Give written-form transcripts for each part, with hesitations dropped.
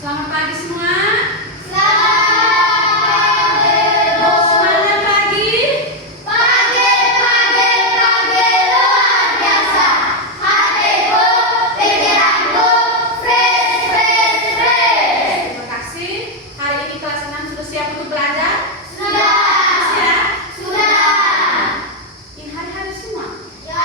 Selamat pagi semua. Semangat pagi. Pagi luar biasa. Hatiku, pikiranku, fresh. Terima kasih. Hari ini kelas 6 sudah siap untuk belajar? Sudah. Siap? Sudah. Ini hari-hari semua? Ya.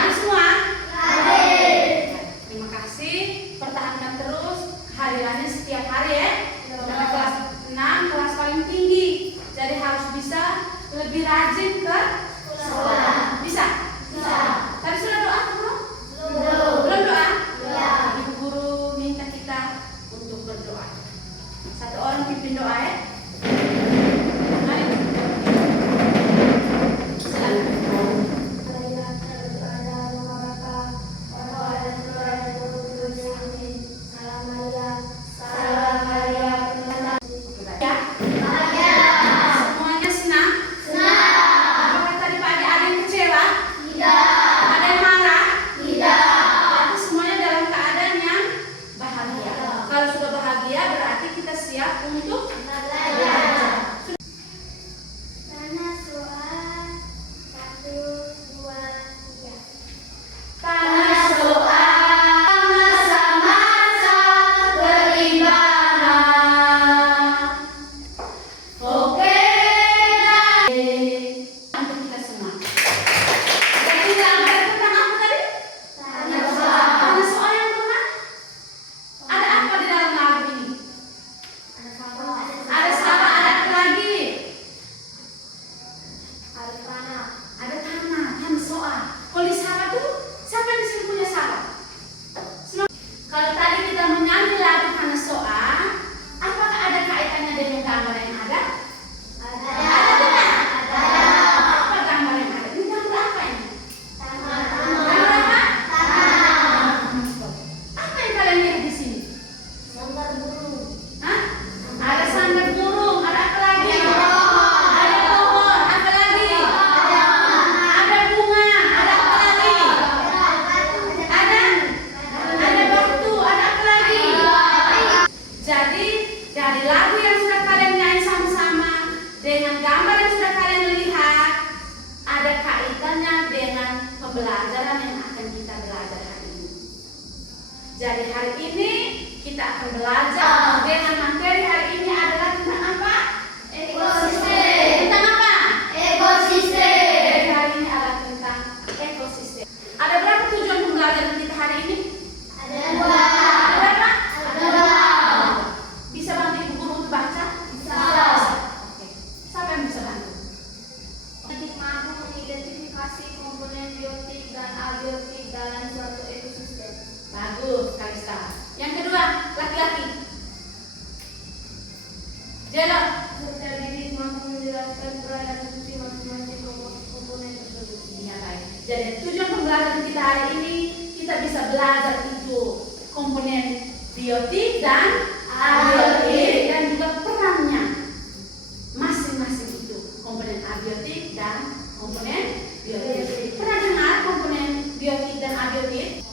Hari semua? Hadir. Terima kasih. Pertahankan terus kehadirannya setiap hari ya. Karena kelas 6 kelas paling tinggi. Jadi harus bisa lebih rajin ke sekolah. Bisa? Bisa. Tadi sudah doa atau belum? Belum. Belum doa? Ya. Ibu guru minta kita untuk berdoa. Satu orang pimpin doa ya. Ayo. Silakan. Ya. Semuanya senang? Apakah tadi pagi ada yang kecewa? Ada yang marah? Berarti semuanya dalam keadaan yang bahagia. Kalau sudah bahagia berarti kita siap untuk tanah doa masa-masa berimbahan. Oke, untuk kita semua. Jadi gambar tentang apa tadi? Tanah soal yang mana? Ada apa di dalam lagu ini? Ada sawah, ada apa lagi? Ada tanah soal. Kalau di sawah tuh, siapa yang di sini punya sawah? Semua. Kalau tadi kita menyanyi lagu tanah soal, apakah ada kaitannya dengan gambar yang ada? Ada tidak? Apa gambar yang ada? Ini gambar apa ini? Gambar apa? Apa yang kalian lihat di sini? Hah? Ada sanggar burung, ada apa lagi? Ada pohon, apa lagi? Ada bunga, ada apa lagi? Ada batu, ada apa lagi? Jadi dari lagu yang sudah kalian nyanyi sama-sama dengan gambar yang sudah kalian lihat, ada kaitannya dengan pembelajaran yang akan kita belajar hari ini. Jadi hari ini kita akan belajar dengan materi hari ini adalah tentang apa? Tentang apa? Materi hari ini adalah tentang ekosistem. Ada berapa tujuan pembelajaran kita hari ini? Ada berapa? Bisa bantu ibu guru untuk baca? Oke. Siapa yang bisa bantu? Mampu mengidentifikasi komponen biotik dan abiotik dalam suatu ekosistem. Bagus, Kalista. Yang kedua, laki-laki. Jelo. Serta diri mampu menjelaskan peran dan fungsi masing-masing komponen tersebut. Iya, baik. Jadi tujuan pembelajaran kita hari ini kita bisa belajar itu komponen biotik dan abiotik dan juga perannya masing-masing itu komponen abiotik dan komponen biotik. Pernah dengar komponen biotik dan abiotik?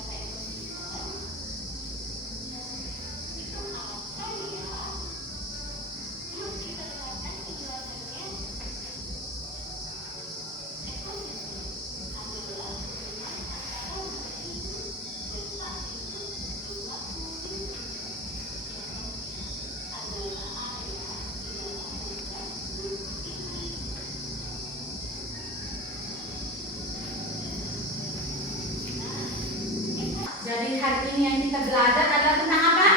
Jadi hari ini yang kita belajar adalah tentang apa?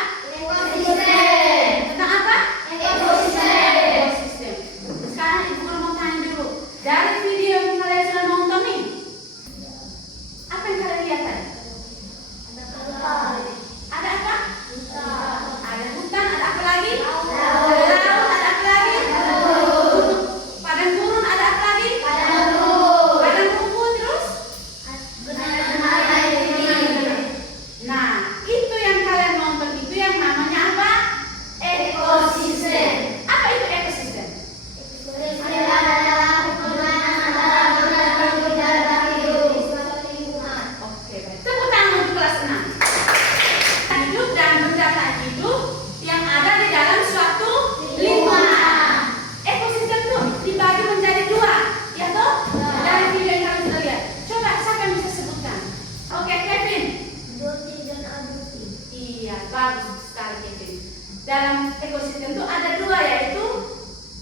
Tentang apa? Ekosistem. Sekarang ibu guru mau tanya dulu. Dari video yang kalian sudah nonton nih, apa yang kalian lihat tadi? Ada apa? Ada hutan, ada apa lagi? Ada laut, ada apa lagi? Padang gurun, ada apa lagi? Padang rumput terus? Nah, itu yang Iya, bagus sekali Kevin. Dalam ekosistem itu ada dua, yaitu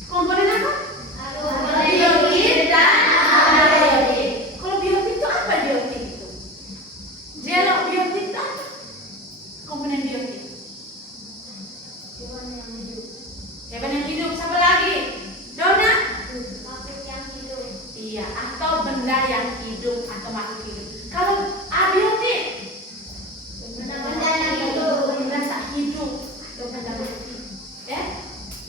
komponen apa? Biotik dan abiotik. Kalau biotik itu apa biotik itu? Jelok biotik itu apa? Komponen biotik. Hewan yang hidup. Hewan yang hidup, siapa lagi? Dona? Makhluk yang hidup. Iya, atau benda yang hidup atau makhluk hidup. Kalau abiotik, Benda yang hidup. benda tak hidup atau benda mati.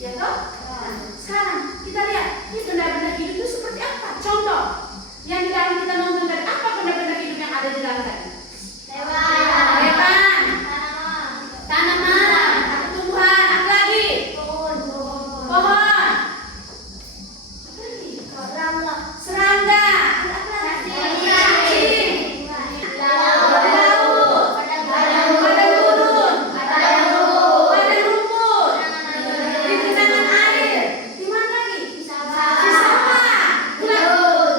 Ya toh? Nah, sekarang kita lihat ini benda-benda hidup itu seperti apa? Contoh yang di dalam kita nonton tadi, apa benda-benda hidup yang ada di dalam tadi? Hewan, tanaman, atau tumbuhan, apa lagi? Pohon. Serangga, cacing, laut, padang gurun, padang rumput, di genangan air, di mana lagi? Di sawah,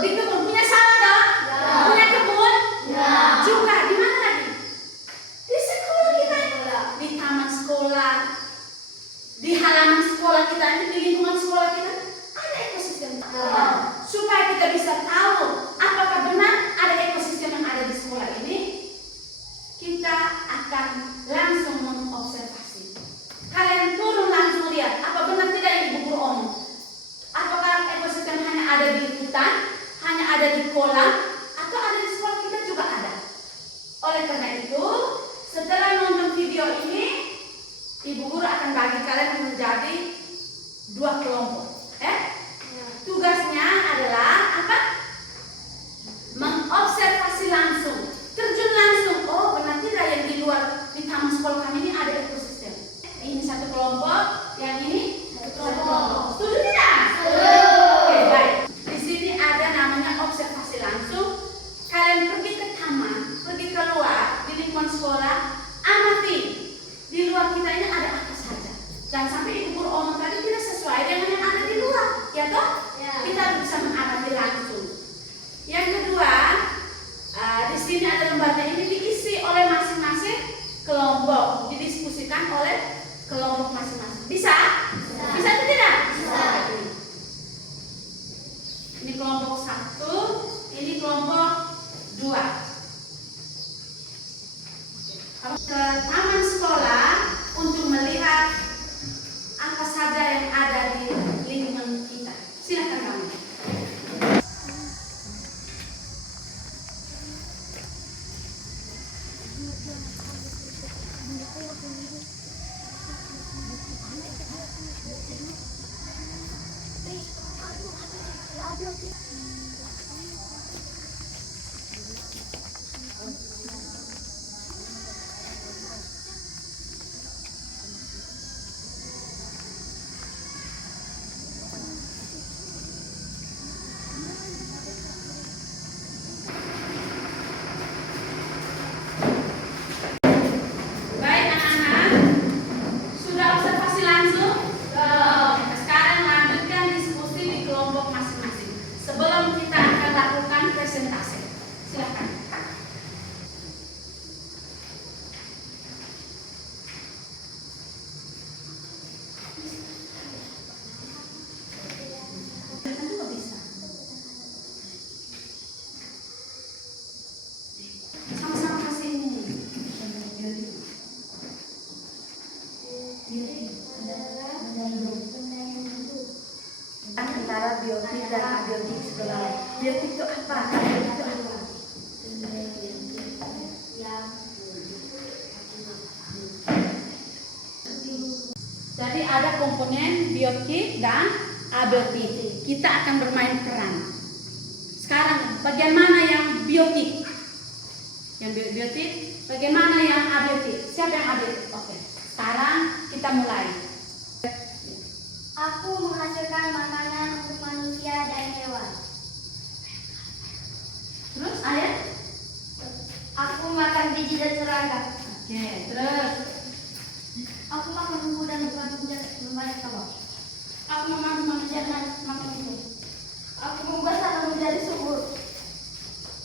di kebun. Punya sawah dong? Punya kebun? Juga di mana lagi? Di sekolah kita, di taman sekolah, di halaman sekolah kita, di lingkungan sekolah kita ada ekosistem. Supaya kita bisa tahu apakah benar ada ekosistem yang ada di sekolah ini, kita akan langsung mengobservasi. Kalian turun langsung lihat apa benar tidak yang Ibu Guru omong. Apakah ekosistem hanya ada di hutan, hanya ada di kolam, atau ada di sekolah kita juga ada. Oleh karena itu, setelah nonton video ini, Ibu Guru akan bagi kalian menjadi 2 kelompok. Tugasnya adalah apa? Mengobservasi langsung, terjun langsung. Oh, benar tidak yang di luar di taman sekolah kami ini ada ekosistem. Ini satu kelompok, yang ini satu kelompok. Setuju tidak? Oke, baik. Di sini ada namanya observasi langsung. Kalian pergi ke taman, pergi keluar di lingkungan sekolah, amati di luar kita ini ada apa saja. Jangan sampai Ibu Guru omong tadi tidak sesuai dengan yang ada di luar, ya toh? Kita bisa mengamati langsung. Yang kedua, di sini ada lembarnya ini diisi oleh masing-masing kelompok, didiskusikan oleh kelompok masing-masing. Bisa? Bisa atau tidak? Bisa. Ini kelompok 1, ini kelompok 2. Ke taman sekolah untuk melihat apa saja yang ada di lingkungan kita. Silakan kamu. Baik anak-anak, sudah observasi langsung? Sekarang lanjutkan diskusi di kelompok masing-masing. Sebelum kita akan lakukan presentasi, silakan. Juga bisa. Sama-sama kasih ini. Antara biotik dan abiotik sebenarnya. Biotik itu apa? Abiotik itu apa? Jadi ada komponen biotik dan abiotik. Kita akan bermain peran. Sekarang bagian mana yang biotik? Yang biotik, bagaimana yang abiotik? Siapa yang abiotik? Oke. Sekarang kita mulai. Aku menghasilkan makanan untuk manusia dan hewan. Terus ayat? Aku makan biji dan serangga. Oke, terus. Aku makan bumbu dan membanyak kabel. Aku memakan manusia dan makan itu. Aku membuat tanah menjadi subur.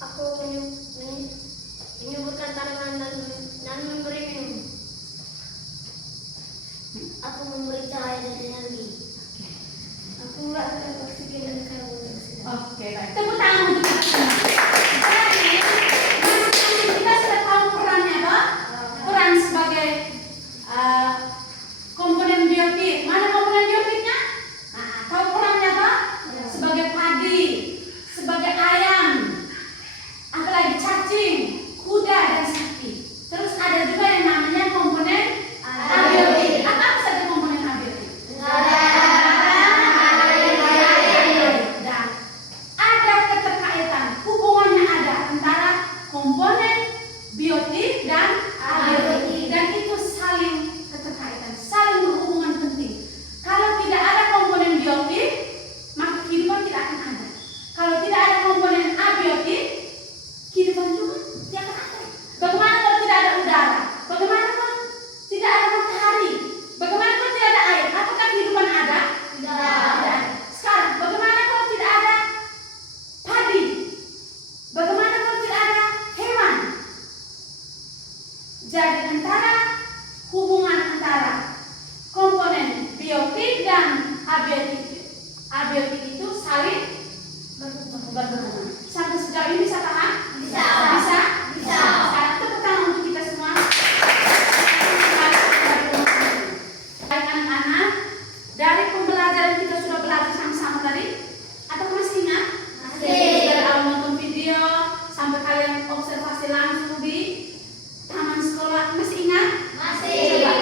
Aku menyuburkan tanaman dan memberi minum. Aku memberi cahaya dan energi. Aku mengeluarkan oksigen dan karbon dioksida. Oke, baik. Tepuk tangan untuk kita semua. Jadi, masing-masing kita sudah tahu perannya, Pak? Peran sebagai komponen biotik. Mana komponen biotiknya? Nah, tahu perannya, Pak? Sebagai padi, sebagai ayam, apalagi cacing, kuda dan sapi. Terus ada juga yang namanya komponen abiotik. Apa saja komponen abiotik? Dan ada keterkaitan, hubungannya ada antara komponen biotik dan abiotik, dan itu saling keterkaitan, saling berhubungan penting. Kalau tidak ada komponen biotik, maka kehidupan tidak akan ada. Kalau tidak ada komponen abiotik, kehidupan juga tidak akan ada. Bagaimana kalau tidak ada udara? Bagaimana kalau tidak ada matahari? Bagaimana kalau tidak ada air? Apakah kehidupan ada? Tidak ada. Sekarang, bagaimana kalau tidak ada padi? Bagaimana kalau tidak ada hewan? Jadi hubungan antara komponen biotik dan abiotik itu saling berhubungan. Sampai sejauh ini bisa paham? Bisa. Bisa? Bisa. Sekarang tepuk tangan untuk kita semua. Baik anak-anak, dari pembelajaran kita sudah belajar sama-sama tadi. Atau masih ingat? Masih. Dari awal nonton video sampai kalian observasi langsung di taman sekolah, masih ingat? Masih. Coba.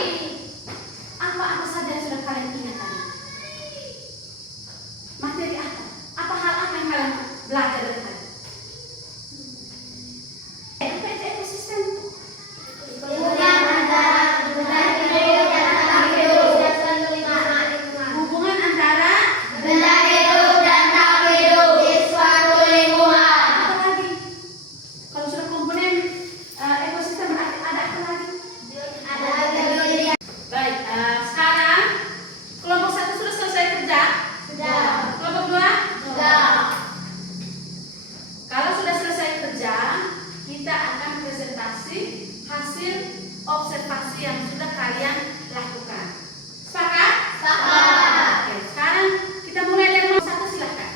Apa saja yang sudah kalian ingat tadi? Materi apa? Apa hal apa yang kalian belajar dari tadi? Ekosistem. Hubungan antara benda hidup dan tak hidup. Hubungan antara Benda hidup dan tak hidup di suatu lingkungan. apa lagi? Kalau sudah komponen ekosistem berarti ada apa lagi? Ada biotik. Baik, sekarang kelompok 1 sudah selesai kerja. Sudah. Kelompok 2? Sudah. Kalau sudah selesai kerja, kita akan presentasi hasil observasi yang sudah kalian lakukan. Sepakat? Sepakat. Oke, sekarang kita mulai dari kelompok 1, silahkan.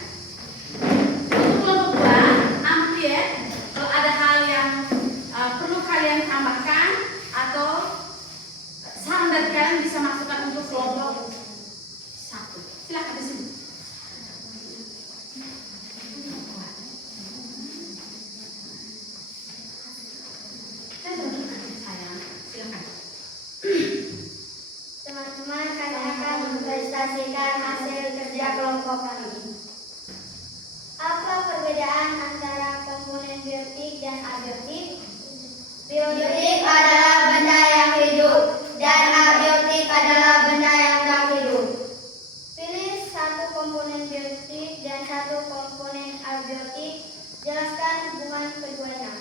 Untuk kelompok 2, amati ya. Kalau ada hal yang perlu kalian tambahkan atau saran dari kalian bisa masukkan untuk kelompok 1. Silahkan di sini. Sayang, silahkan. Teman-teman, kami akan mempresentasikan hasil kerja kelompok kami. Apa perbedaan antara komponen biotik dan abiotik? Biotik adalah benda yang hidup dan abiotik adalah benda yang tak hidup. Pilih satu komponen biotik dan satu komponen abiotik. Jelaskan hubungan keduanya.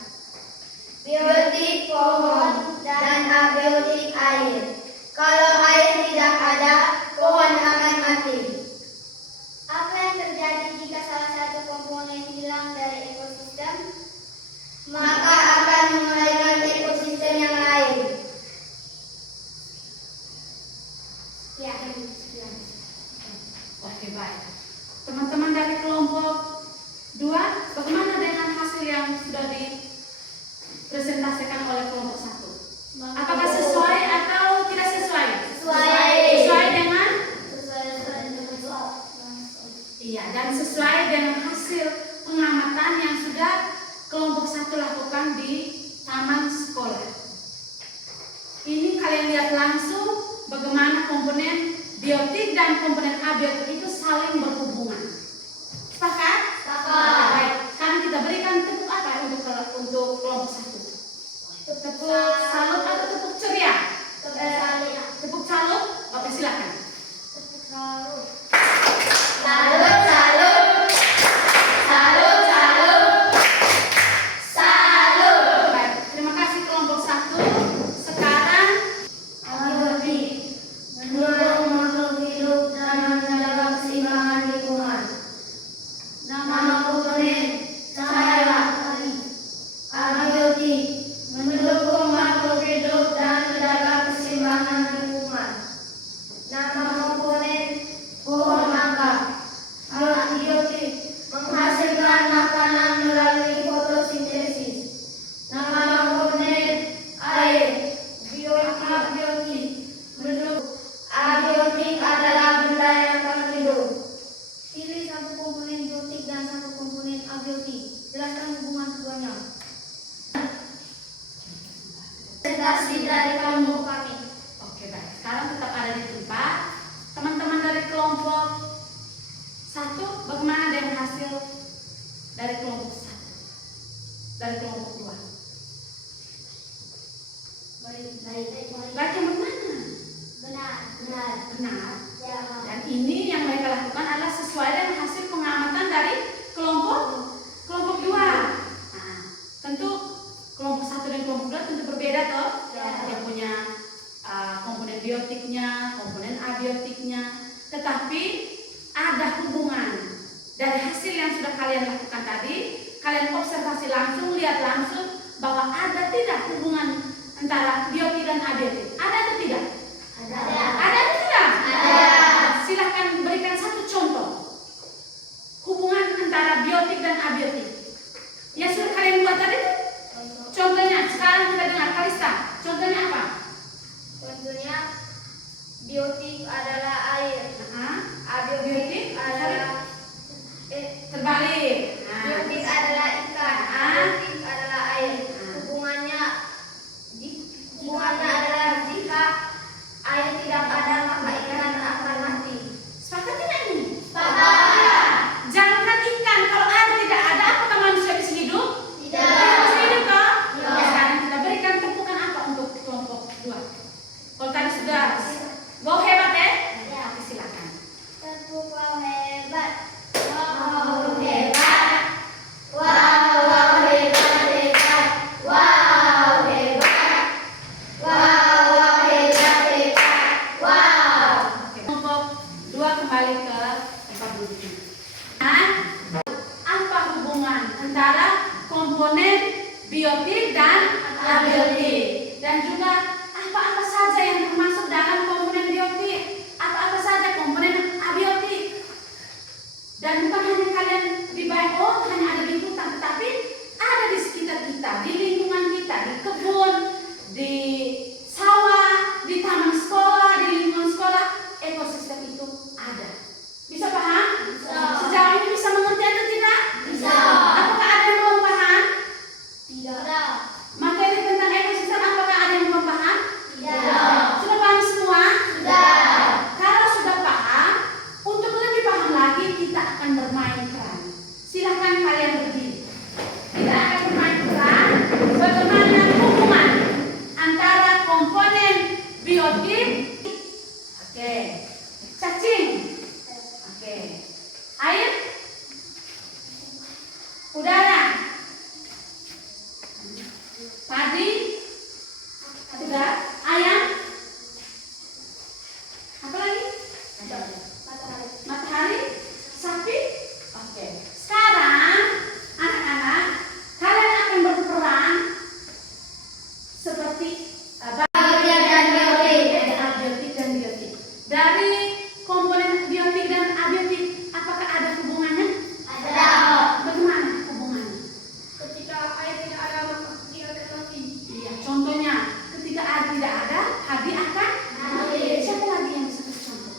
Biotik pohon dan abiotik air. Kalau air tidak ada, pohon akan mati. Apa yang terjadi jika salah satu komponen hilang dari ekosistem? Maka akan memulihkan ekosistem yang lain. Ya, Oke, baik. Teman-teman dari kelompok 2, bagaimana dengan hasil yang sudah dipresentasikan oleh kelompok 1? Apakah sesuai atau tidak sesuai? Sesuai dengan? Iya, dan sesuai dengan hasil pengamatan yang sudah kelompok 1 lakukan di taman sekolah. Ini kalian lihat langsung bagaimana komponen biotik dan komponen abiotik itu saling berhubungan. Sepakat? Sepakat. Baik, sekarang kita berikan tepuk apa untuk kelompok 1? Tepuk salut atau tepuk ceria? Tepuk salut? Oke, silakan. Salut, salut, salut, salut, salut. Baik, terima kasih kelompok 1. Sekarang Abiotik mendukung makhluk hidup dan menjaga keseimbangan lingkungan. Nama komponen cahaya matahari. Abiotik mendukung makhluk hidup dan menjaga keseimbangan lingkungan. biotiknya, komponen abiotiknya, tetapi ada hubungan. Dari hasil yang sudah kalian lakukan tadi, kalian observasi langsung, lihat langsung bahwa ada tidak hubungan antara biotik dan abiotik. Ada atau tidak? Ada. Ada atau tidak? Ada. Silahkan berikan satu contoh hubungan antara biotik dan abiotik yang sudah kalian buat tadi. Contohnya, sekarang kita dengar Kalista. Contohnya apa? Contohnya biotik adalah air. Abiotik Biotik adalah terbalik. biotik adalah ikan. Abiotik adalah air. Hubungannya adalah jika air tidak ada maka ikan akan mati. Sepakat tidak ini? Sepakat. Jangankan ikan, kalau air tidak ada, apakah manusia bisa hidup? Tidak. Bisa hidup toh? Tidak. Ya, sekarang kita berikan tepukan apa untuk kelompok 2? Kalau tadi sudah wow hebat ya? Ya. Silakan. Tepuk wow hebat. Wow, hebat. Wow hebat hebat. Wow hebat. Wow hebat hebat. Wow. Oke, kelompok 2 kembali ke tempat duduknya. Nah, apa hubungan antara komponen biotik dan abiotik? Dan juga apa-apa saja yang termasuk dalam komponen biotik? Apa-apa saja komponen abiotik? Dan bukan hanya kalian lebih baik, oh hanya ada di hutan, tetapi ada di sekitar kita, di lingkungan kita, di kebun, di sawah, di taman sekolah, di lingkungan sekolah, ekosistem itu ada. Bisa paham? Bisa. Sejauh ini bisa mengerti atau tidak? Bisa. Apakah ada yang belum paham? Tidak. Materi tentang ekosistem apakah ada yang belum paham? Tidak. Sudah paham semua? Sudah. Kalau sudah paham, untuk lebih paham lagi kita akan bermain peran. Silahkan kalian berdiri. Kita akan bermain peran bagaimana hubungan antara komponen biotik. Oke. Cacing. Oke. Air. Udara. Padi. Sudah. Ayam. Apa lagi? Matahari, sapi. Oke. Sekarang anak-anak, kalian akan berperan seperti Abiotik dan biotik. abiotik dan biotik. Dari komponen biotik dan abiotik, apakah ada hubungannya? Ada. Bagaimana hubungannya? ketika air tidak ada maka dia akan mati. Iya, contohnya ketika air tidak ada, Hadi akan Mati. Siapa lagi yang bisa kasih contoh?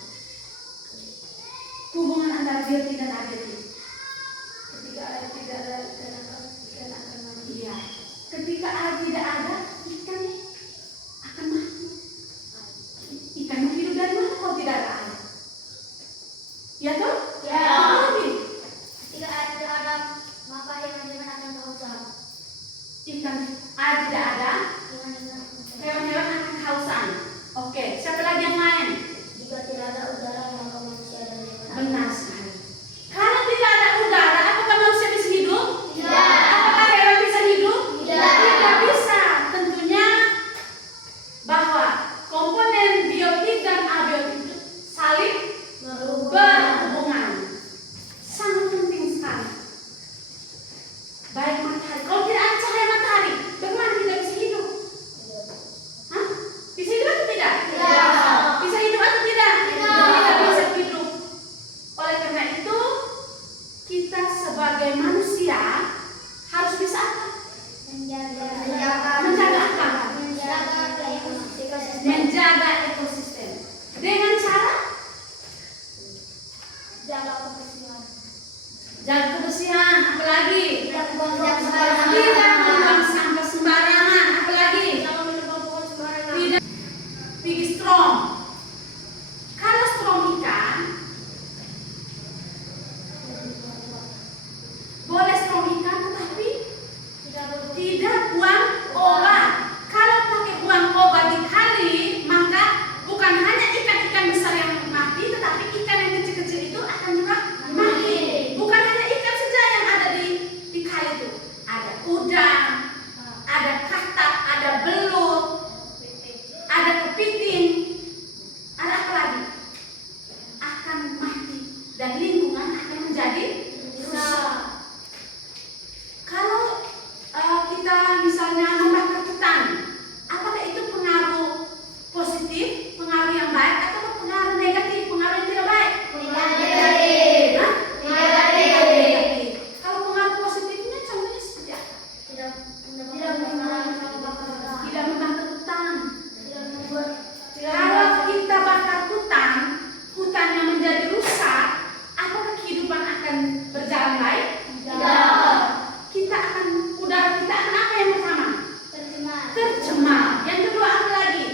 bukannya menjadi rusak, apakah kehidupan akan berjalan baik? Tidak. Kita akan, udara kita akan apa yang pertama? Terjemah. Tercemar. Yang kedua apa lagi?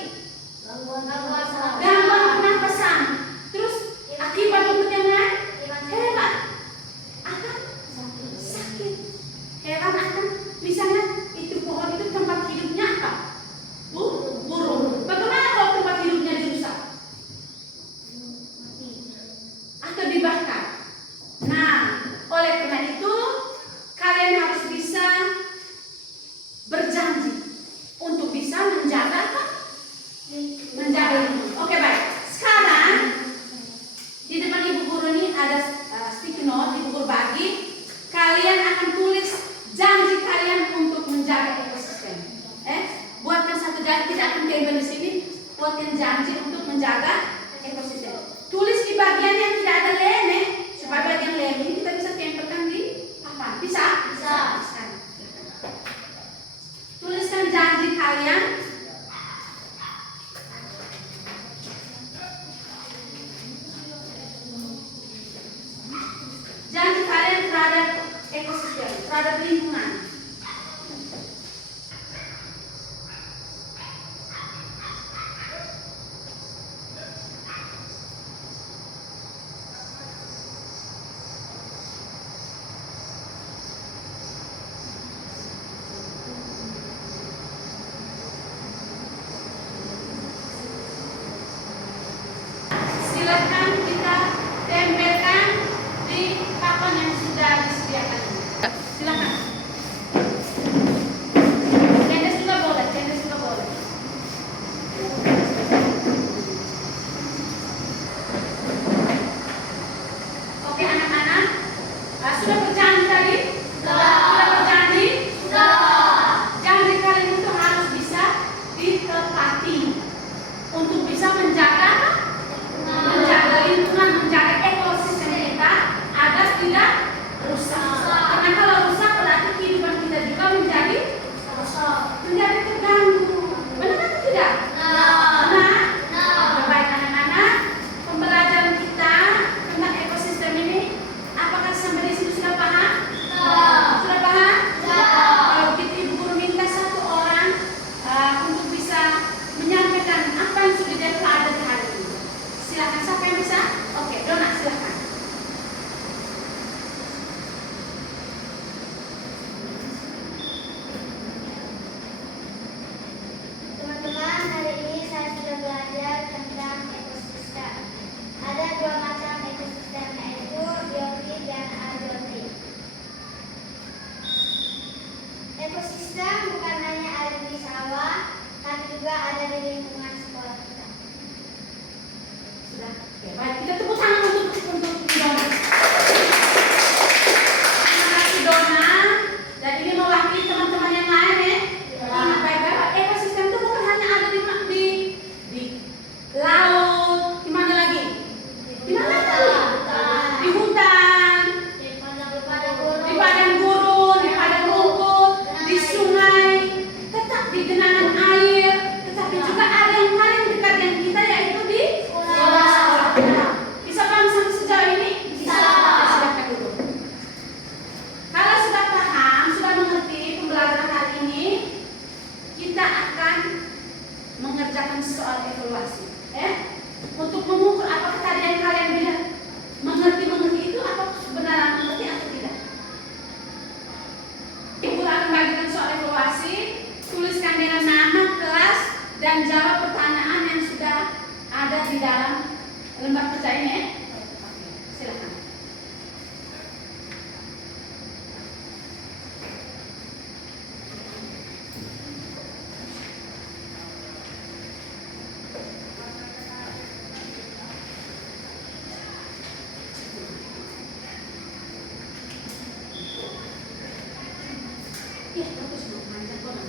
Gangguan saraf. Gangguan pernapasan. Terus akibat untuk yang lain? Hewan akan sakit. Hewan akan, misalnya itu pohon itu tempat hidupnya apa? Burung. Bagaimana kalau tempat hidupnya dirusak atau dibakar? Nah, oleh karena itu kalian harus bisa berjanji untuk bisa menjaga apa? Menjaga lingkungan. Oke, baik. Sekarang di depan ibu guru ini ada sticky note, ibu guru bagi. Kalian akan tulis janji kalian untuk menjaga ekosistem. Buatkan satu janji, tidak akan kayak di sini. Buatkan janji untuk menjaga ekosistem. Tulis di bagian yang tidak ada lem, supaya bagian lem ini kita bisa tempelkan di apa? Bisa? Bisa. Tuliskan janji kalian. Janji kalian terhadap ekosistem, terhadap lingkungan. Silakan kita tempelkan di papan yang sudah disediakan. Silakan. Tendes juga boleh, tendes juga boleh. Oke anak-anak, sudah berjanji tadi? Sudah berjanji? Sudah. Janji kalian itu harus bisa ditepati untuk bisa menjaga lingkungan, menjaga ekosistem kita agar tidak rusak. Karena kalau rusak berarti kehidupan kita juga menjadi terganggu. Benar atau tidak? Nah, baik anak-anak, pembelajaran kita tentang ekosistem ini, apakah sampai di sini sudah paham? Sudah paham? Kalau begitu ibu guru minta satu orang untuk bisa menyampaikan apa yang sudah dia pelajari hari ini. Silakan, siapa yang bisa? Oke, Dona, silakan. Teman-teman, hari ini saya sudah belajar tentang ekosistem. Ada dua macam ekosistem, yaitu biotik dan abiotik. Ekosistem bukan hanya ada di sawah, tapi juga ada di lingkungan sekolah kita. Sudah. Oke, baik. Kita tepuk tangan untuk Dona. Terima kasih Dona. Dan ini mewakili teman-teman yang lain ya. Ingat baik-baik, ekosistem itu bukan hanya ada di laut, di mana lagi? Di mana lagi? Di hutan, di padang gurun, di padang rumput, di sungai, tetap di genangan air, tetapi juga ada yang paling dekat dengan kita yaitu di sekolah. Bisa paham sampai sejauh ini? Bisa. Silakan dulu. Kalau sudah paham, sudah mengerti pembelajaran hari ini, kita akan mengerjakan soal evaluasi. Untuk mengukur apakah tadi yang kalian bilang mengerti itu apa benar mengerti atau tidak. Ibu akan bagikan soal evaluasi, tuliskan dengan nama, kelas, dan jawab pertanyaan yang sudah ada di dalam lembar kerja ini. Silakan. Iya, bagus Bu. Mantap banget.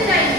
tidak ini?